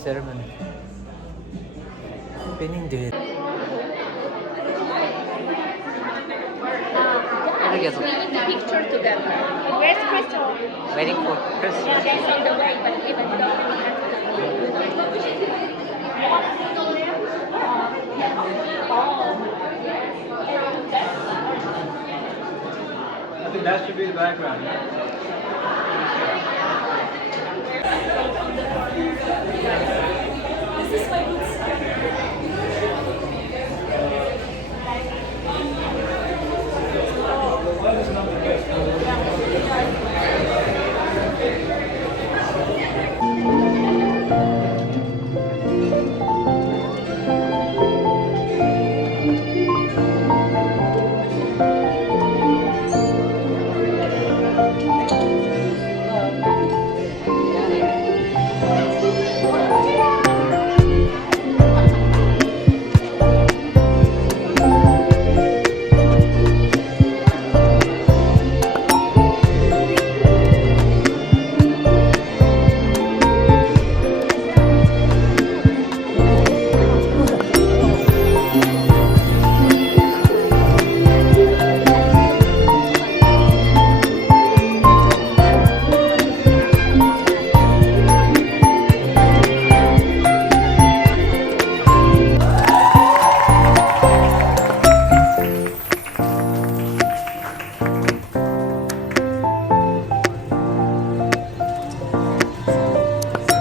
ceremony. Pinning day. We need a picture together. Where's Crystal? Waiting for Crystal. Yeah, she's on the way, but even I think that should be the background.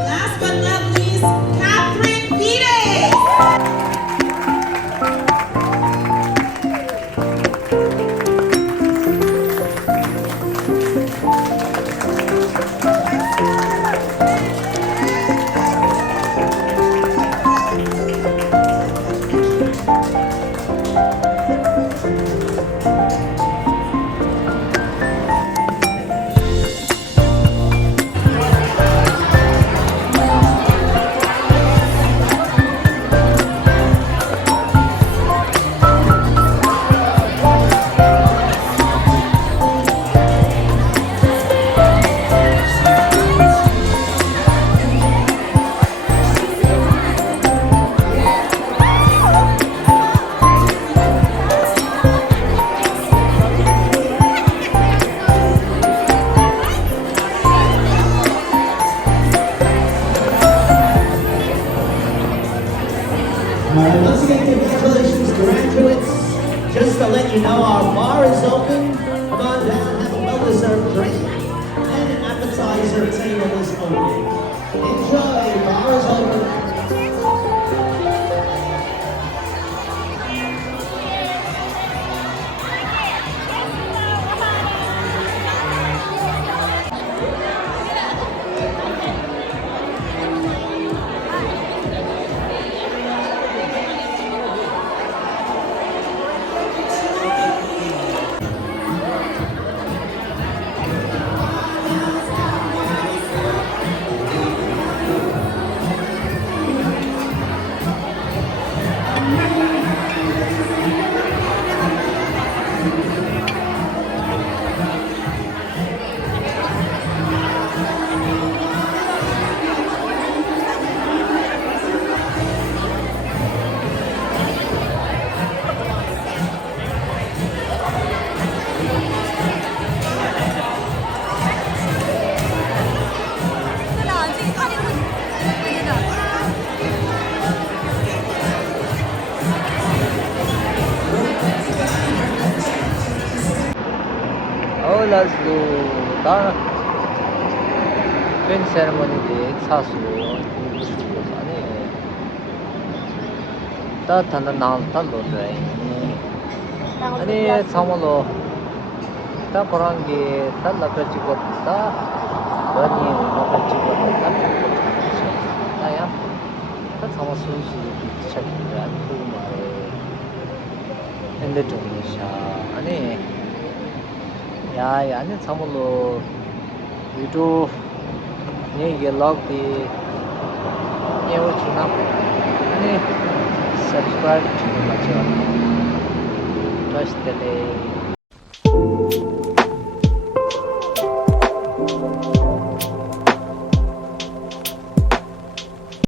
Last but not least, Catherine Peters. Once again, congratulations, graduates. Just to let you know, our bar is open. Come on down, have a well-deserved drink. And an appetizer table is open. Enjoy, bar is open. Oh, let's do the twin ceremony day. Sasu. Ta thanda nal ta lo dai. Ani samalo ta korangi ta la ka chi ko ta bani ma ka chi ko ta ta ya ta samasu su cha ya ku ma ende to ni sha ani ya ya ani samalo YouTube ye log di ye wo chuna ani subscribe to my channel. Touch the